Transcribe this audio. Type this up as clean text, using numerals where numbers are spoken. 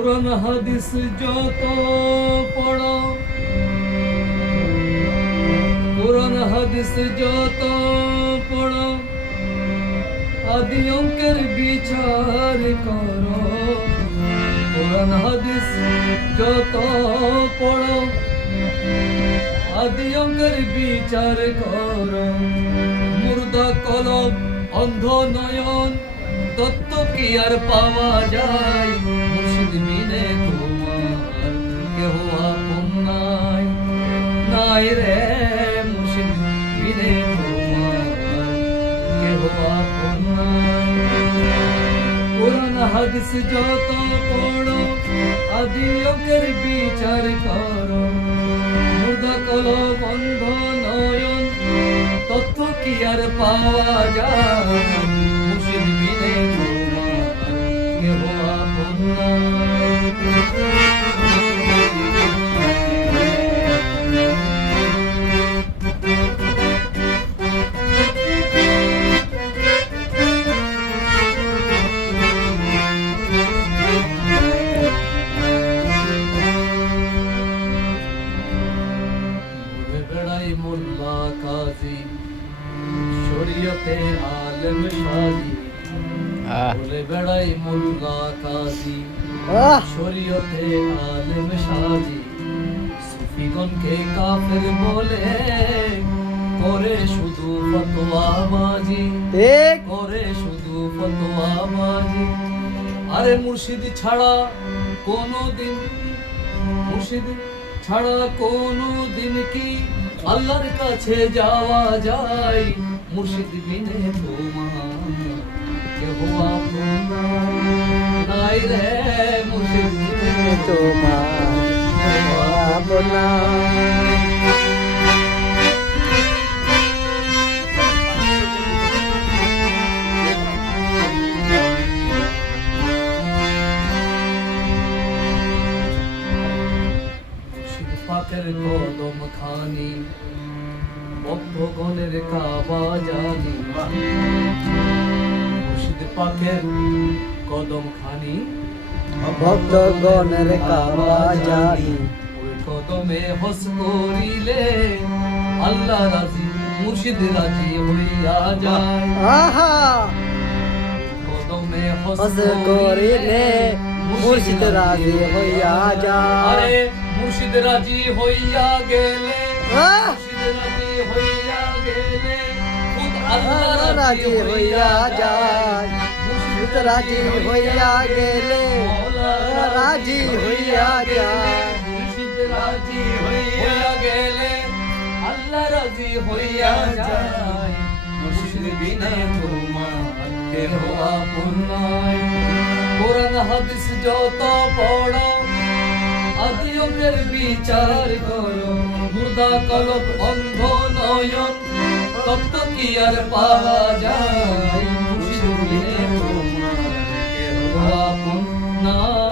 কুরআন হাদিস যত পড়ো, কুরআন হাদিস যত পড়ো, আদি অঙ্কের বিচার করো। কুরআন হাদিস যত পড়ো, আদি অঙ্কের বিচার করো। মুর্দা কলব অন্ধ নয়ন, তত্ত্ব কি আর পাওয়া যায়? মুর্শিদ বিনে তোমার কেহ আপন নাই, নাই রে মুর্শিদ বিনে তোমার কেহ আপন নাই। কুরআন হাদিস যত পড়ো, আদি অঙ্কের বিচার করো। মুর্দা কলব অন্ধ নয়ন, তথ্য কি আর পাওয়া যায়? মুর্শিদ বিনে তোমার কেহ আপন নাই। বেড়াই মোল্লা কাজী, শরীয়তে আলেম সাজি। বলে বেড়াই মোল্লা কাজী, শরীয়তে আলেম সাজি। সুফিগণকে কাফের বলে করে শুধু ফতোয়াবাজি, করে শুধু ফতোয়াবাজি। আরে মুর্শিদ ছাড়া কোনদিন, মুর্শিদ ছাড়া কোনদিন কি আল্লাহর কাছে যাওয়া যায়? মুর্শিদ বিনে তোমার কেহ আপন নাই রে, মুর্শিদ বিনে তোমার কেহ আপন নাই। পাকের কদম খানি, ভক্তগণের কাবা জানি। মুর্শিদ পাকের কদম খানি, ভক্তগণের কাবা জানি। ওই কদমে হস করিলে আল্লাহ রাজি, মুর্শিদ রাজি হইয়া যায়। আহা কদমে হস হস করিলে মুর্শিদ রাজি হইয়া যায়। আরে মুর্শিদ রাজি হইয়া গেলে, আহ! মুর্শিদ রাজি হইয়া গেলে খুদ আল্লাহ আল্লাহ রাজি হইয়া যায়। মুর্শিদ রাজি হইয়া গেলে রাজি হইয়া যায়। মুর্শিদ রাজি হইয়া গেলে আল্লাহ রাজি হইয়া যায়। মুর্শিদ বিনে তোমার কেহ আপন নাই। কুরআন হাদিস যত পড়ো, আদি অঙ্কের বিচার করো। মুর্দা কলব অন্ধ নয়ন, তত্ত্ব কি আর পাওয়া যায়? মুর্শিদ বিনে তোমার কেহ আপন নাই।